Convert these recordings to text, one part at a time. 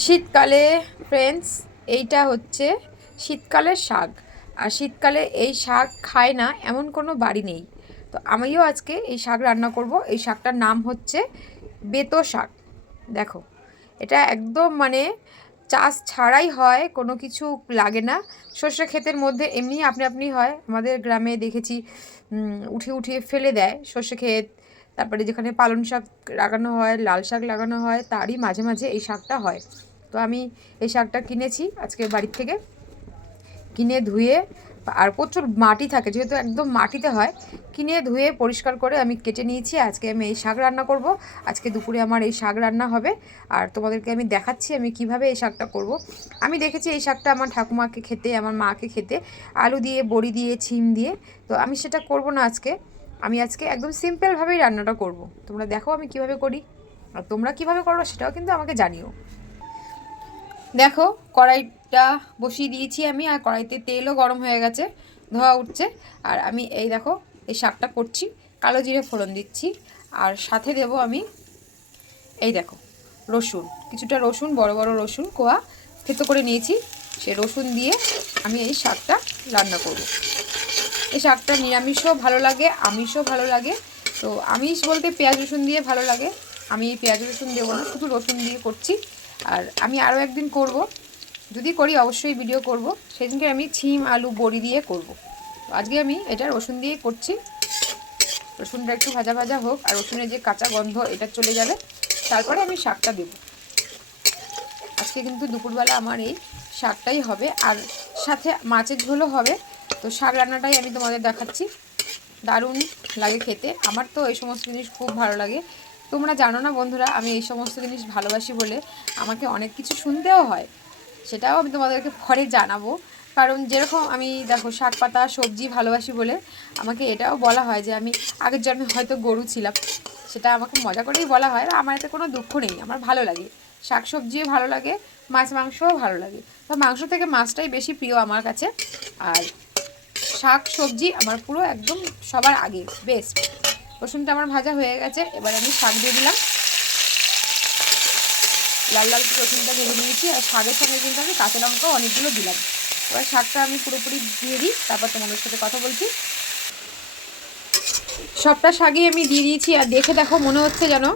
শীতকালে ফ্রেন্ডস, এইটা হচ্ছে শীতকালের শাক। আর শীতকালে এই শাক খায় না এমন কোনো বাড়ি নেই। তো আমিও আজকে এই শাক রান্না করব। এই শাকটার নাম হচ্ছে বেতো শাক। দেখো, এটা একদম মানে চাষ ছাড়াই হয়, কোনো কিছু লাগে না। সর্ষে ক্ষেতের মধ্যে এমনি আপনি আপনি হয়। আমাদের গ্রামে দেখেছি উঠিয়ে উঠিয়ে ফেলে দেয় সর্ষে ক্ষেত। তারপরে যেখানে পালং শাক লাগানো হয়, লাল শাক লাগানো হয়, তারই মাঝে মাঝে এই শাকটা হয়। তো আমি এই শাকটা কিনেছি আজকে বাড়ির থেকে, কিনে ধুয়ে, আর প্রচুর মাটি থাকে যেহেতু একদম মাটিতে হয়, কিনে ধুয়ে পরিষ্কার করে আমি কেটে নিয়েছি। আজকে আমি এই শাক রান্না করব। আজকে দুপুরে আমার এই শাক রান্না হবে। আর তোমাদেরকে আমি দেখাচ্ছি আমি কিভাবে এই শাকটা করব। আমি দেখেছি এই শাকটা আমার ঠাকুমাকে খেতে, আমার মাকে খেতে, আলু দিয়ে, বড়ি দিয়ে, ছিম দিয়ে। তো আমি সেটা করব না আজকে। আমি আজকে একদম সিম্পলভাবেই রান্নাটা করব। তোমরা দেখো আমি কিভাবে করি, আর তোমরা কিভাবে করো সেটাও কিন্তু আমাকে জানিও। দেখো, কড়াইটা বসিয়ে দিয়েছি আমি, আর কড়াইতে তেলও গরম হয়ে গেছে, ধোয়া উঠছে। আর আমি এই দেখো এই শাকটা করছি, কালো জিরে ফোড়ন দিচ্ছি। আর সাথে দেব আমি এই দেখো রসুন, কিছুটা রসুন, বড় বড় রসুন কোয়া থেতো করে নিয়েছি। সেই রসুন দিয়ে আমি এই শাকটা রান্না করব। এই শাকটা নিরামিষও ভালো লাগে, আমিষও ভালো লাগে। তো আমিষ বলতে পেঁয়াজ রসুন দিয়ে ভালো লাগে। আমি পেঁয়াজ রসুন দেবো না, শুধু রসুন দিয়ে করছি। আর আমি আরও একদিন করব, যদি করি অবশ্যই ভিডিও করব। সেদিনকে আমি ছিম, আলু, বড়ি দিয়ে করব। আজকে আমি এটা রসুন দিয়ে করছি। রসুনটা একটু ভাজা ভাজা হোক, আর রসুনের যে কাঁচা গন্ধ এটা চলে যাবে, তারপরে আমি শাকটা দেব। আজকে কিন্তু দুপুরবেলা আমার এই শাকটাই হবে, আর সাথে মাছের ঝোলও হবে। তো শাক রান্নাটাই আমি তোমাদের দেখাচ্ছি। দারুণ লাগে খেতে, আমার তো এই সমস্ত জিনিস খুব ভালো লাগে। তোমরা জানো না বন্ধুরা, আমি এই সমস্ত জিনিস ভালোবাসি বলে আমাকে অনেক কিছু শুনতেও হয়, সেটাও আমি তোমাদেরকে পরে জানাবো। কারণ যেরকম আমি দেখো শাক পাতা সবজি ভালোবাসি বলে আমাকে এটাও বলা হয় যে আমি আগের জন্মে হয়তো গরু ছিলাম। সেটা আমাকে মজা করেই বলা হয়, আর আমার এতে কোনো দুঃখ নেই, আমার ভালো লাগে। শাক সবজিও ভালো লাগে, মাছ মাংসও ভালো লাগে। তো মাংস থেকে মাছটাই বেশি প্রিয় আমার কাছে। আর শাক সবজি আমার পুরো একদম সবার আগে বেস্ট। রসুনটা আমার ভাজা হয়ে গেছে, এবার আমি শাক দিয়ে দিলাম। লাল লাল করে রসুনটা ভেজে নিয়েছি, আর শাকের সঙ্গে কিন্তু আমি কাঁচা লঙ্কাও অনেকগুলো দিলাম। এবার শাকটা আমি পুরোপুরি দিয়ে দিই, তারপর তোমাদের সাথে কথা বলছি। সবটা শাকই আমি দিয়ে দিয়েছি, আর দেখে দেখো মনে হচ্ছে যেন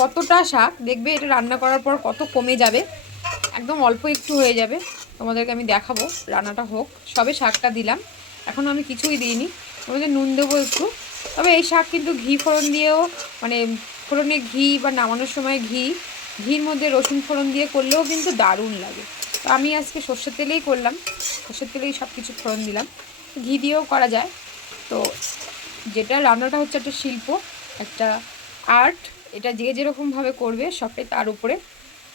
কতটা শাক, দেখবে এটা রান্না করার পর কত কমে যাবে, একদম অল্প একটু হয়ে যাবে। তোমাদেরকে আমি দেখাবো রান্নাটা হোক। সবে শাকটা দিলাম, এখনও আমি কিছুই দিইনি। তোমাদের নুন দেবো একটু। তবে এই শাক কিন্তু ঘি ফোড়ন দিয়েও, মানে ফোড়নে ঘি বা নামানোর সময় ঘির মধ্যে রসুন ফোড়ন দিয়ে করলেও কিন্তু দারুণ লাগে। তো আমি আজকে সর্ষের তেলেই করলাম, সর্ষের তেলেই সব কিছু ফোড়ন দিলাম। ঘি দিয়েও করা যায়। তো যেটা রান্নাটা হচ্ছে একটা শিল্প, একটা আর্ট। এটা যে যেরকমভাবে করবে সবটাই তার উপরে।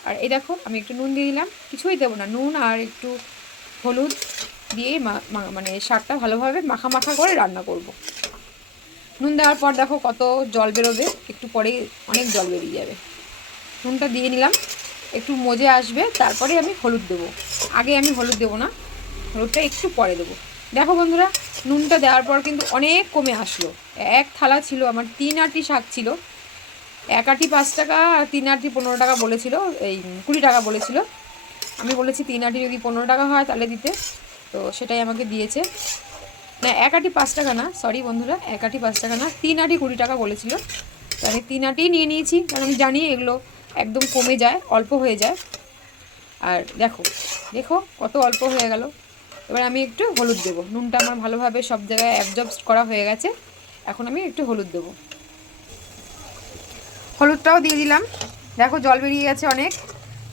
আর এই দেখো আমি একটু নুন দিয়ে দিলাম, কিছুই দেবো না, নুন আর একটু হলুদ দিয়েই মানে শাকটা ভালোভাবে মাখা মাখা করে রান্না করব। নুন দেওয়ার পর দেখো কত জল বেরোবে, একটু পরেই অনেক জল বেরিয়ে যাবে। নুনটা দিয়ে নিলাম, একটু মজে আসবে, তারপরে আমি হলুদ দেবো। আগে আমি হলুদ দেবো না, হলুদটা একটু পরে দেবো। দেখো বন্ধুরা, নুনটা দেওয়ার পর কিন্তু অনেক কমে আসলো। এক থালা ছিল আমার, 3 আঁটি শাক ছিল। 1 আঁটি 5 টাকা, আর 3 আঁটি 15 টাকা বলেছিল, এই 20 টাকা বলেছিল। আমি বলেছি 3 আঁটি যদি 15 টাকা হয় তাহলে দিতে, তো সেটাই আমাকে দিয়েছে। না, 1 আঁটি 5 টাকা না, সরি বন্ধুরা, 1 আঁটি 5 টাকা না, 3 আঁটি 20 টাকা বলেছিল। তো আমি 3 আঁটিই নিয়ে নিয়েছি, কারণ আমি জানি এগুলো একদম কমে যায়, অল্প হয়ে যায়। আর দেখো দেখো কত অল্প হয়ে গেল। এবার আমি একটু হলুদ দেবো। নুনটা আমার ভালোভাবে সব জায়গায় অ্যাবজর্ব করা হয়ে গেছে, এখন আমি একটু হলুদ দেবো। হলুদটাও দিয়ে দিলাম। দেখো জল বেরিয়ে গেছে অনেক,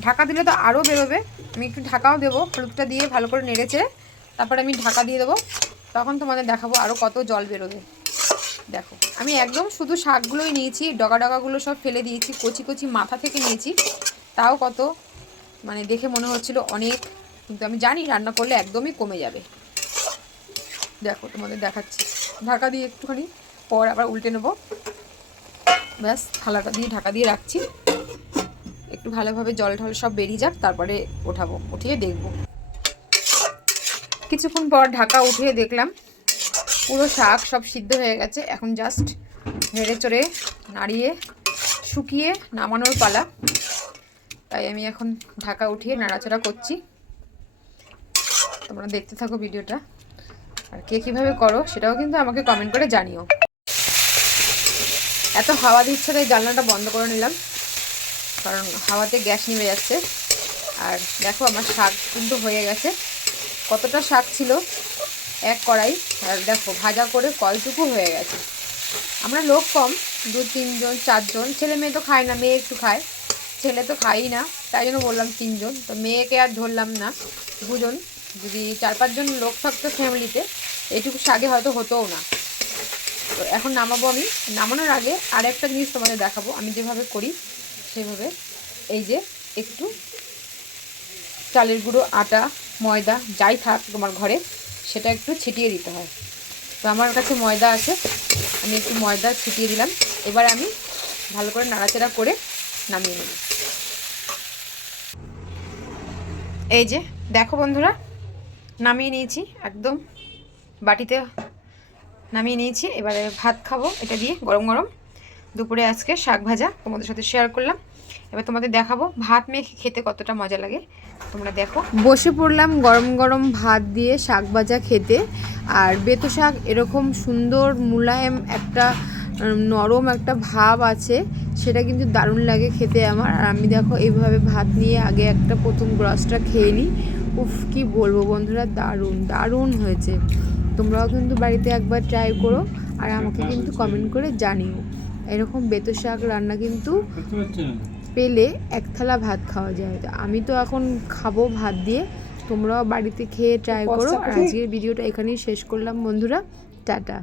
ঢাকা দিলে তো আরও বেরোবে। আমি একটু ঢাকাও দেবো, হলুদটা দিয়ে ভালো করে নেড়েচে তারপরে আমি ঢাকা দিয়ে দেবো। তখন তোমাদের দেখাবো আরও কত জল বেরোবে। দেখো আমি একদম শুধু শাকগুলোই নিয়েছি, ডগা ডগাগুলো সব ফেলে দিয়েছি, কচি কচি মাথা থেকে নিয়েছি। তাও কত, মানে দেখে মনে হচ্ছিল অনেক, কিন্তু আমি জানি রান্না করলে একদমই কমে যাবে। দেখো তোমাদের দেখাচ্ছি, ঢাকা দিয়ে একটুখানি পর আবার উল্টে নেবো। ব্যাস, থালাটা দিয়ে ঢাকা দিয়ে রাখছি, একটু ভালোভাবে জল ঢল সব বেরিয়ে যাক, তারপরে ওঠাবো, উঠিয়ে দেখবো। কিছুক্ষণ পর ঢাকা উঠিয়ে দেখলাম পুরো শাক সব সিদ্ধ হয়ে গেছে। এখন জাস্ট নেড়ে চড়ে নাড়িয়ে শুকিয়ে নামানোর পালা। তাই আমি এখন ঢাকা উঠিয়ে নাড়াচাড়া করছি। তোমরা দেখতে থাকো ভিডিওটা, আর কে কীভাবে করো সেটাও কিন্তু আমাকে কমেন্ট করে জানিও। এত হাওয়া দিচ্ছে তাই জানলাটা বন্ধ করে নিলাম, কারণ হাওয়াতে গ্যাস নিভে যাচ্ছে। আর দেখো আমার শাক কিন্তু হয়ে গেছে। কতটা শাক ছিল এক কড়াই, আর দেখো ভাজা করে কলটুকু হয়ে গেছে। আমরা লোক কম, 2-3 জন 4 জন, ছেলে মেয়ে তো খায় না, মেয়ে একটু খায়, ছেলে তো খায়ই না, তাই জন্য বললাম 3 জন। তো মেয়েকে আর ধরলাম না, 2 জন। যদি 4-5 জন লোক থাকতো ফ্যামিলিতে এটুকু শাকে হয়তো হতোও না। তো এখন নামাবো আমি। নামানোর আগে আর একটা জিনিস তোমাদের দেখাবো আমি যেভাবে করি সেভাবে। এই যে একটু চালের গুঁড়ো, আটা, ময়দা যাই থাক তোমার ঘরে সেটা একটু ছিটিয়ে দিতে হয়। তো আমার কাছে ময়দা আছে, আমি একটু ময়দা ছিটিয়ে দিলাম। এবার আমি ভালো করে নাড়াচাড়া করে নামিয়ে নেব। এই যে দেখো বন্ধুরা, নামিয়ে নিয়েছি, একদম বাটিতে নামিয়ে নিয়েছি। এবারে ভাত খাবো এটা দিয়ে, গরম গরম। দুপুরে আজকে শাক ভাজা তোমাদের সাথে শেয়ার করলাম। এবার তোমাদের দেখাবো ভাত মেখে খেতে কতটা মজা লাগে, তোমরা দেখো। বসে পড়লাম গরম গরম ভাত দিয়ে শাক ভাজা খেতে। আর বেতো শাক এরকম সুন্দর মুলায়েম একটা নরম একটা ভাব আছে, সেটা কিন্তু দারুণ লাগে খেতে আমার। আর আমি দেখো এইভাবে ভাত নিয়ে আগে একটা প্রথম গ্রাসটা খেয়ে নিই। উফ, কি বলবো বন্ধুরা, দারুণ দারুণ হয়েছে। তোমরাও কিন্তু বাড়িতে একবার ট্রাই করো, আর আমাকে কিন্তু কমেন্ট করে জানিও। এরকম বেতো শাক রান্না কিন্তু পেলে এক থালা ভাত খাওয়া যায়। তো আমি তো এখন খাবো ভাত দিয়ে, তোমরাও বাড়িতে খেয়ে ট্রাই করো। আর আজকের ভিডিওটা এখানেই শেষ করলাম বন্ধুরা, টাটা।